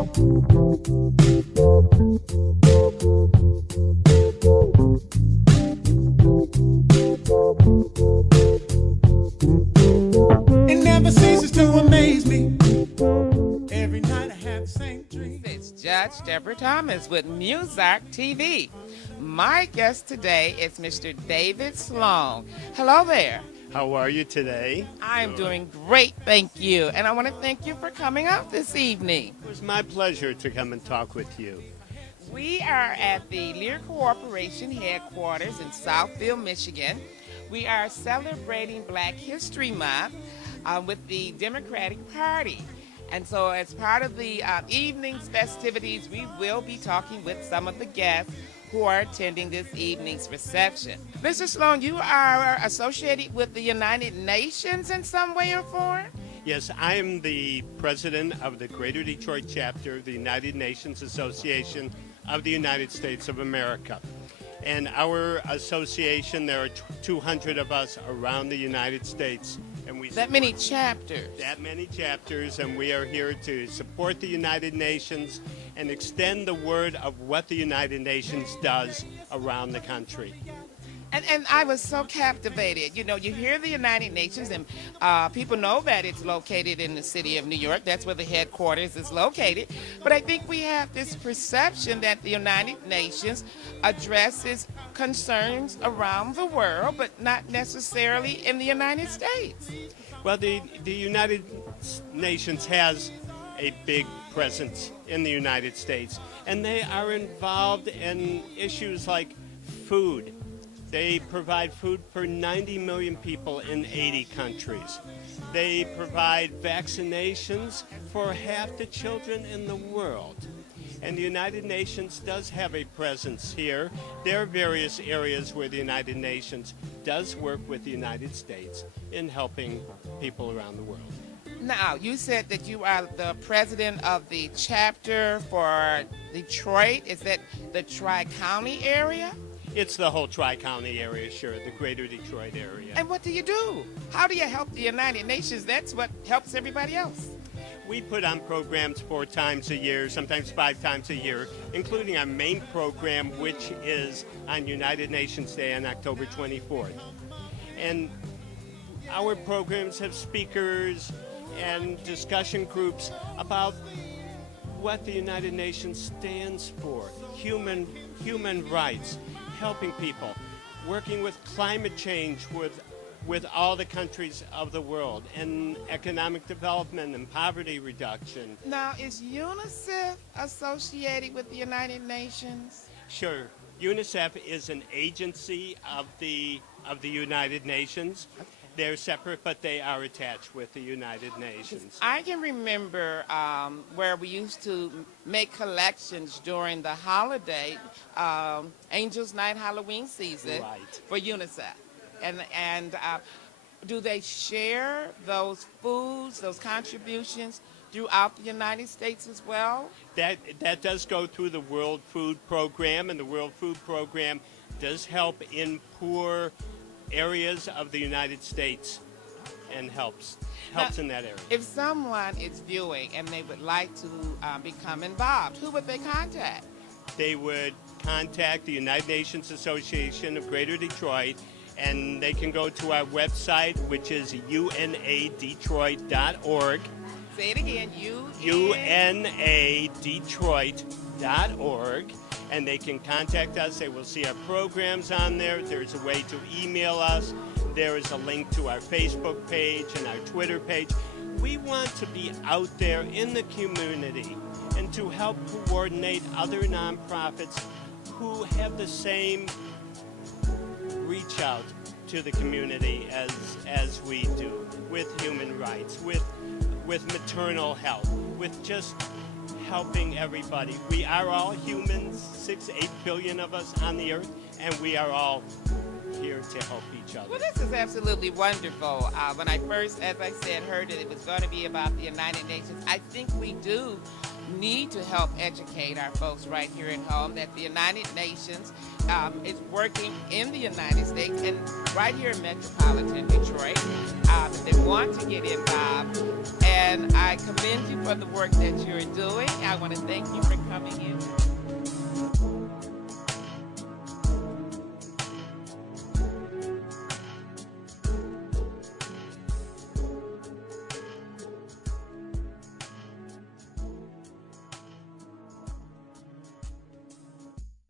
It never ceases to amaze me. Every night I have the same dream. It's Judge Deborah Thomas with Muzak TV. My guest today is Mr. David Sloan. Hello there. How are you today? I'm doing great, thank you. And I want to thank you for coming out this evening. It was my pleasure to come and talk with you. We are at the Lear Corporation headquarters in Southfield, Michigan. We are celebrating Black History Month with the Democratic Party. And so as part of the evening's festivities, we will be talking with some of the guests who are attending this evening's reception. Mr. Sloan, you are associated with the United Nations in some way or form? Yes, I am the president of the Greater Detroit chapter of the United Nations Association of the United States of America. And our association, there are 200 of us around the United States. And we that many chapters. That many chapters, and we are here to support the United Nations and extend the word of what the United Nations does around the country. And I was so captivated. You know, you hear the United Nations, and people know that it's located in the city of New York. That's where the headquarters is located. But I think we have this perception that the United Nations addresses concerns around the world, but not necessarily in the United States. Well, the United Nations has a big presence in the United States, and they are involved in issues like food. They provide food for 90 million people in 80 countries. They provide vaccinations for half the children in the world. And the United Nations does have a presence here. There are various areas where the United Nations does work with the United States in helping people around the world. Now, you said that you are the president of the chapter for Detroit. Is that the Tri-County area? It's the whole Tri-County area, sure, the Greater Detroit area. And what do you do? How do you help the United Nations? That's what helps everybody else. We put on programs 4 times a year, sometimes 5 times a year, including our main program, which is on United Nations Day on October 24th. And our programs have speakers and discussion groups about what the United Nations stands for, human rights, helping people, working with climate change with all the countries of the world, and economic development and poverty reduction. Now, is UNICEF associated with the United Nations? Sure. UNICEF is an agency of the United Nations. They're separate, but they are attached with the United Nations. I can remember where we used to make collections during the holiday, Angels Night Halloween season, Right. for UNICEF. And do they share those foods, those contributions throughout the United States as well? That does go through the World Food Program, and the World Food Program does help in poor areas of the United States and helps in that area. If someone is viewing and they would like to become involved, who would they contact? They would contact the United Nations Association of Greater Detroit, and they can go to our website, which is unadetroit.org. Say it again, unadetroit.org. And they can contact us. They will see our programs on there. There's a way to email us. There is a link to our Facebook page and our Twitter page. We want to be out there in the community and to help coordinate other nonprofits who have the same reach out to the community as we do, with human rights, with maternal health, with just helping everybody. We are all humans, 6-8 billion of us on the earth, and we are all here to help each other. Well, this is absolutely wonderful. When I first, as I said, heard that it was going to be about the United Nations, I think we do need to help educate our folks right here at home that the United Nations is working in the United States and right here in metropolitan Detroit. They want to get involved, and I commend you for the work that you're doing. I want to thank you for coming in.